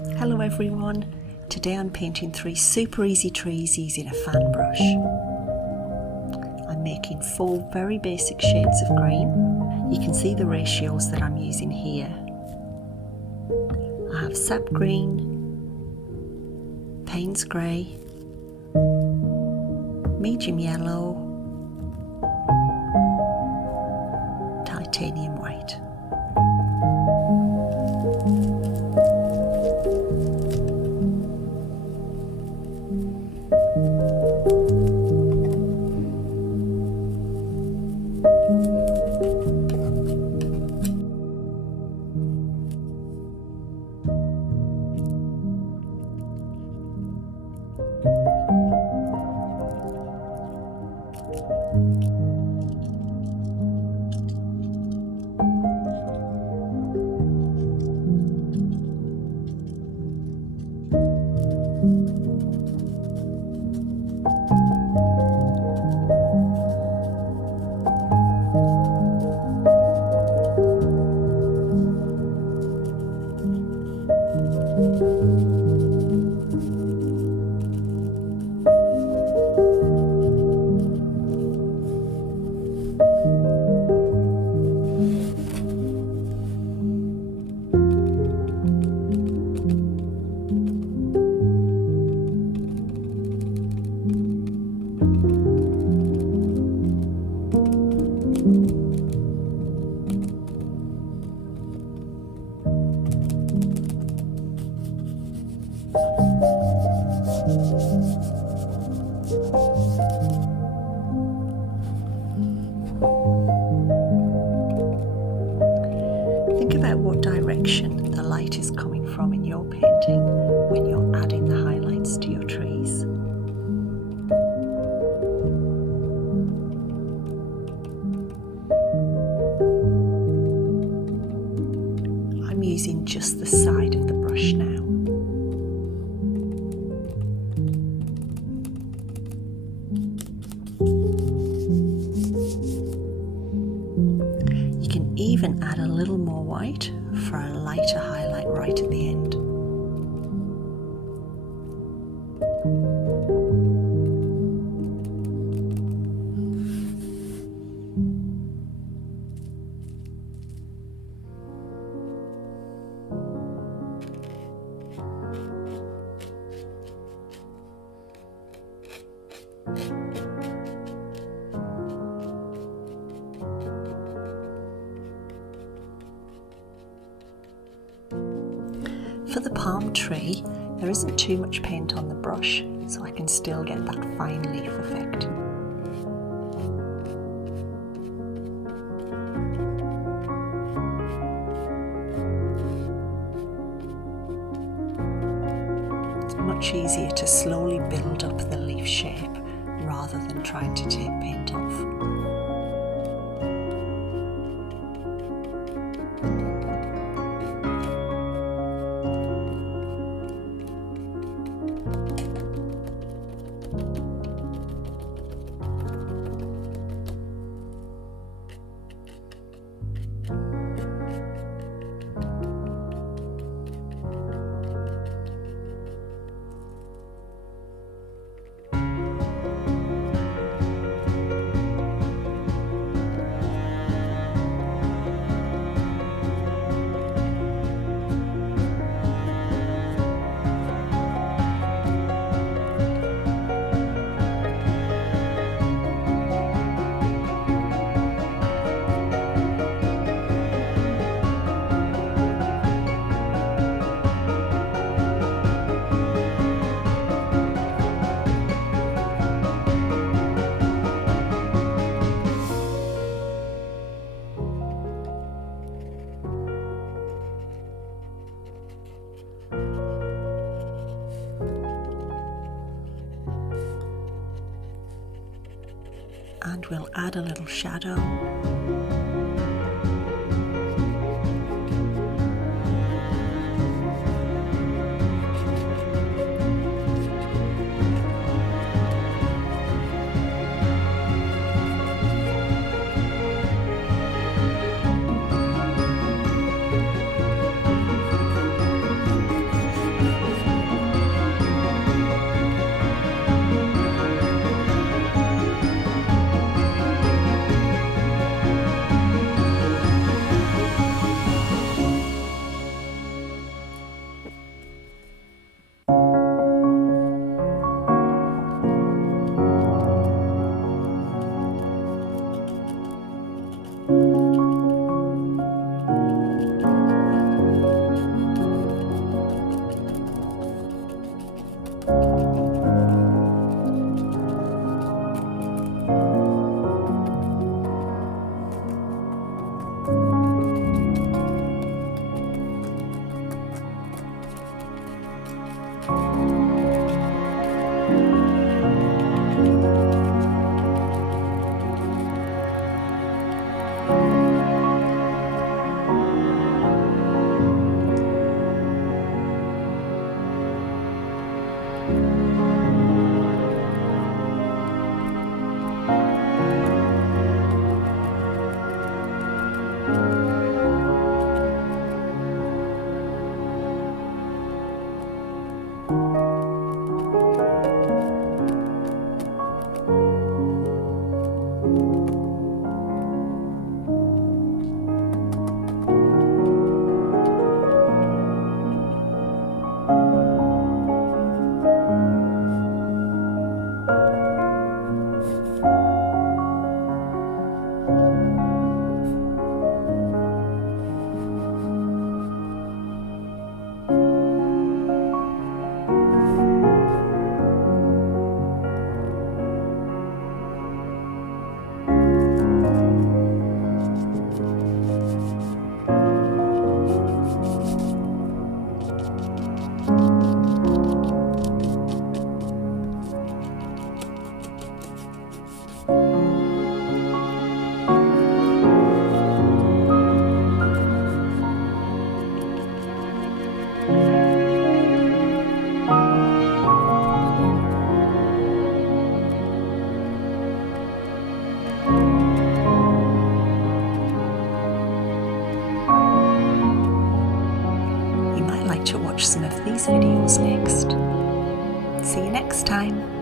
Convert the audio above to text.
Hello everyone, today I'm painting 3 super easy trees using a fan brush. I'm making 4 very basic shades of green. You can see the ratios that I'm using here. I have sap green, Payne's grey, medium yellow, titanium white. Think about what direction the light is coming from in your painting when you're adding the highlights to your trees. I'm using just the side of the brush now. You can even add a little more white for a lighter highlight right at the end. For the palm tree, there isn't too much paint on the brush, so I can still get that fine leaf effect. It's much easier to slowly build up the leaf shape rather than trying to take paint off. And we'll add a little shadow. like to watch some of these videos next. See you next time.